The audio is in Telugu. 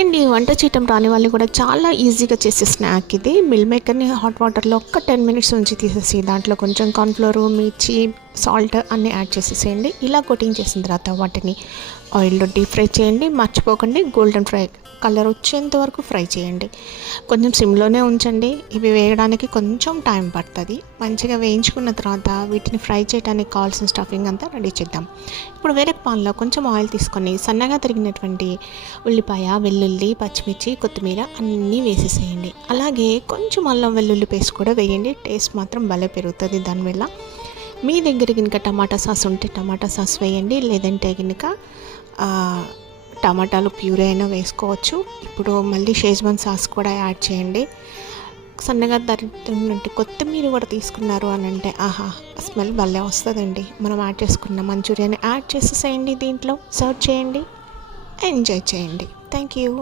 అండ్ ఈ వంట చేయటం రాని వాళ్ళు కూడా చాలా ఈజీగా చేసే స్నాక్ ఇది. మిల్ మేకర్ని హాట్ వాటర్లో ఒక్క 10 మినిట్స్ నుంచి తీసేసి దాంట్లో కొంచెం కార్న్ఫ్లోర్, మిర్చి, సాల్ట్ అన్నీ యాడ్ చేసేసేయండి. ఇలా కోటింగ్ చేసిన తర్వాత వాటిని ఆయిల్లో డీప్ ఫ్రై చేయండి. మర్చిపోకండి గోల్డెన్ ఫ్రై కలర్ వచ్చేంత వరకు ఫ్రై చేయండి. కొంచెం సిమ్లోనే ఉంచండి. ఇవి వేయడానికి కొంచెం టైం పడుతుంది. మంచిగా వేయించుకున్న తర్వాత వీటిని ఫ్రై చేయడానికి కావాల్సిన స్టఫింగ్ అంతా రెడీ చేద్దాం. ఇప్పుడు వేరే పాన్లో కొంచెం ఆయిల్ తీసుకొని సన్నగా తరిగినటువంటి ఉల్లిపాయ, వెల్లుల్లి, పచ్చిమిర్చి, కొత్తిమీర అన్నీ వేసేసేయండి. అలాగే కొంచెం అల్లం వెల్లుల్లి పేస్ట్ కూడా వేయండి. టేస్ట్ మాత్రం భలే పెరుగుతుంది దానివల్ల. మీ దగ్గర కనుక టమాటా సాస్ ఉంటే టమాటా సాస్ వేయండి, లేదంటే కనుక టమాటాలు ప్యూరీ అయినా వేసుకోవచ్చు. ఇప్పుడు మళ్ళీ షేజ్వాన్ సాస్ కూడా యాడ్ చేయండి. సన్నగా తరిగినట్టు కొత్తిమీర కూడా తీసుకున్నారు అని అంటే ఆహా స్మెల్ భలే వస్తుందండి. మనం యాడ్ చేసుకున్న మంచూరియాని యాడ్ చేసేసేయండి. దీంట్లో సర్వ్ చేయండి, ఎంజాయ్ చేయండి. Thank you.